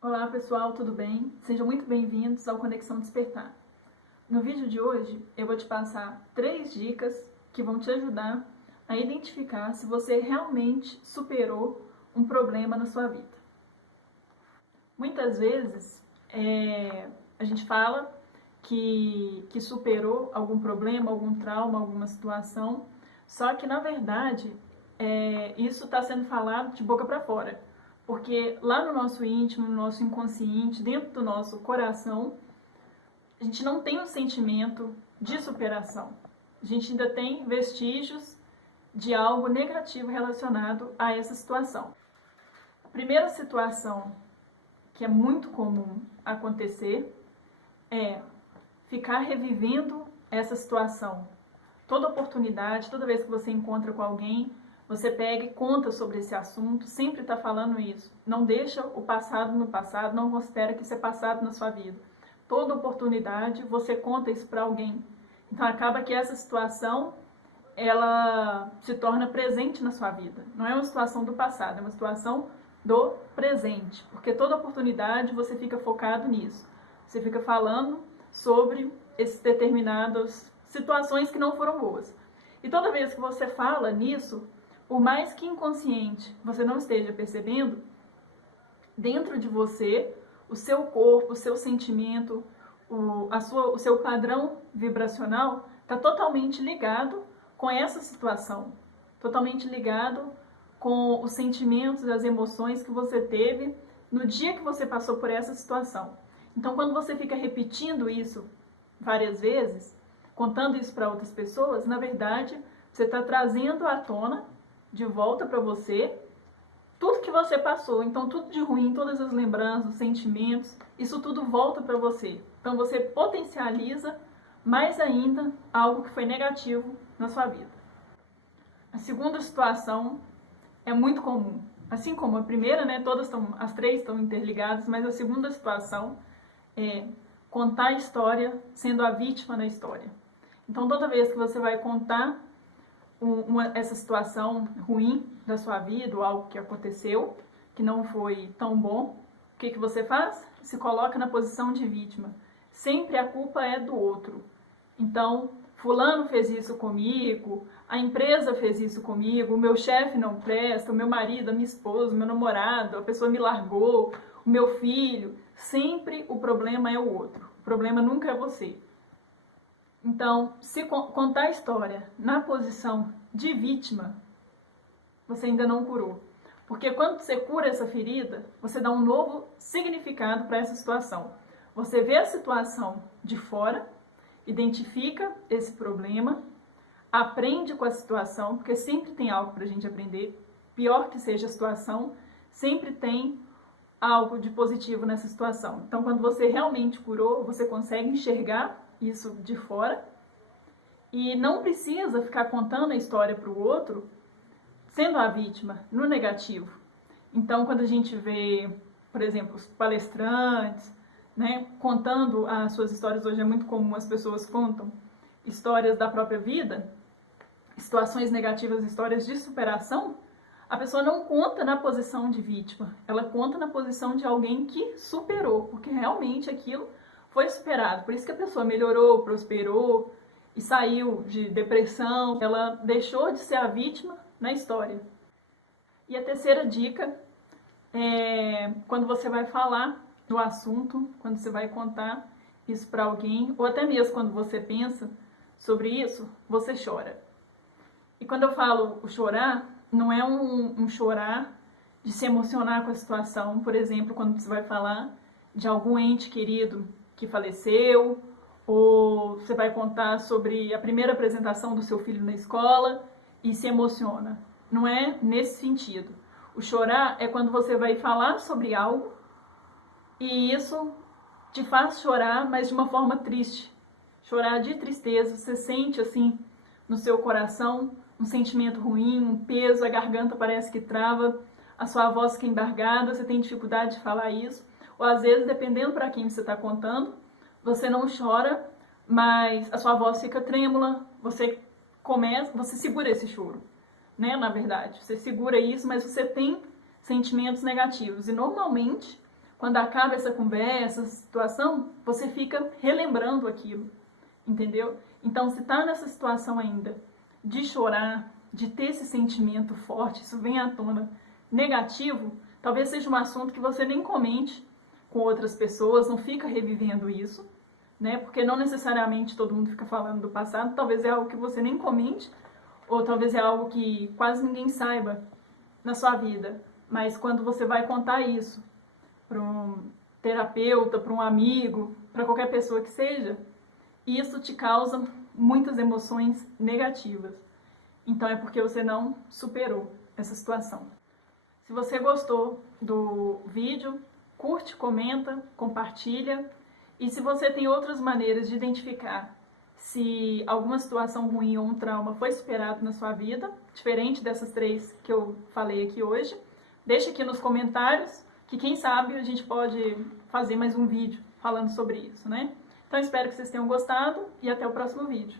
Olá pessoal, tudo bem? Sejam muito bem-vindos ao Conexão Despertar. No vídeo de hoje eu vou te passar 3 dicas que vão te ajudar a identificar se você realmente superou um problema na sua vida. Muitas vezes a gente fala que superou algum problema, algum trauma, alguma situação, só que na verdade isso está sendo falado de boca para fora. Porque lá no nosso íntimo, no nosso inconsciente, dentro do nosso coração, a gente não tem um sentimento de superação. A gente ainda tem vestígios de algo negativo relacionado a essa situação. A primeira situação que é muito comum acontecer é ficar revivendo essa situação. Toda oportunidade, toda vez que você encontra com alguém, você pega e conta sobre esse assunto, sempre está falando isso. Não deixa o passado no passado, não considera que isso é passado na sua vida. Toda oportunidade, você conta isso para alguém. Então acaba que essa situação, ela se torna presente na sua vida. Não é uma situação do passado, é uma situação do presente. Porque toda oportunidade você fica focado nisso. Você fica falando sobre esses determinadas situações que não foram boas. E toda vez que você fala nisso, por mais que inconsciente você não esteja percebendo, dentro de você, o seu corpo, o seu sentimento, o seu padrão vibracional está totalmente ligado com essa situação, totalmente ligado com os sentimentos, as emoções que você teve no dia que você passou por essa situação. Então, quando você fica repetindo isso várias vezes, contando isso para outras pessoas, na verdade, você está trazendo à tona, de volta para você, tudo que você passou. Então, tudo de ruim, todas as lembranças, os sentimentos, isso tudo volta para você. Então, você potencializa mais ainda algo que foi negativo na sua vida. A segunda situação é muito comum. Assim como a primeira, né, as 3 estão interligadas, mas a segunda situação é contar a história sendo a vítima da história. Então, toda vez que você vai contar essa situação ruim da sua vida, ou algo que aconteceu, que não foi tão bom, o que você faz? Se coloca na posição de vítima. Sempre a culpa é do outro. Então, fulano fez isso comigo, a empresa fez isso comigo, o meu chefe não presta, o meu marido, a minha esposa, o meu namorado, a pessoa me largou, o meu filho. Sempre o problema é o outro. O problema nunca é você. Então, se contar a história na posição de vítima, você ainda não curou. Porque quando você cura essa ferida, você dá um novo significado para essa situação. Você vê a situação de fora, identifica esse problema, aprende com a situação, porque sempre tem algo para a gente aprender. Pior que seja a situação, sempre tem algo de positivo nessa situação. Então, quando você realmente curou, você consegue enxergar isso de fora e não precisa ficar contando a história para o outro sendo a vítima, no negativo. Então, quando a gente vê, por exemplo, os palestrantes, né, contando as suas histórias, hoje é muito comum as pessoas contam histórias da própria vida, situações negativas, histórias de superação, a pessoa não conta na posição de vítima, ela conta na posição de alguém que superou, porque realmente aquilo foi superado. Por isso que a pessoa melhorou, prosperou e saiu de depressão, ela deixou de ser a vítima na história. E a terceira dica é quando você vai falar do assunto, quando você vai contar isso para alguém, ou até mesmo quando você pensa sobre isso, você chora. E quando eu falo o chorar, não é um chorar de se emocionar com a situação, por exemplo, quando você vai falar de algum ente querido que faleceu, ou você vai contar sobre a primeira apresentação do seu filho na escola e se emociona. Não é nesse sentido. O chorar é quando você vai falar sobre algo e isso te faz chorar, mas de uma forma triste. Chorar de tristeza, você sente assim no seu coração um sentimento ruim, um peso, a garganta parece que trava, a sua voz fica embargada, você tem dificuldade de falar isso. Ou às vezes, dependendo para quem você está contando, você não chora, mas a sua voz fica trêmula, você segura esse choro, né? Na verdade, você segura isso, mas você tem sentimentos negativos. E normalmente, quando acaba essa conversa, essa situação, você fica relembrando aquilo, entendeu? Então, se tá nessa situação ainda de chorar, de ter esse sentimento forte, isso vem à tona negativo, talvez seja um assunto que você nem comente com outras pessoas, não fica revivendo isso, né? Porque não necessariamente todo mundo fica falando do passado, talvez é algo que você nem comente, ou talvez é algo que quase ninguém saiba na sua vida. Mas quando você vai contar isso para um terapeuta, para um amigo, para qualquer pessoa que seja, isso te causa muitas emoções negativas. Então é porque você não superou essa situação. Se você gostou do vídeo, curte, comenta, compartilha. E se você tem outras maneiras de identificar se alguma situação ruim ou um trauma foi superado na sua vida, diferente dessas 3 que eu falei aqui hoje, deixa aqui nos comentários, que quem sabe a gente pode fazer mais um vídeo falando sobre isso, né? Então espero que vocês tenham gostado e até o próximo vídeo.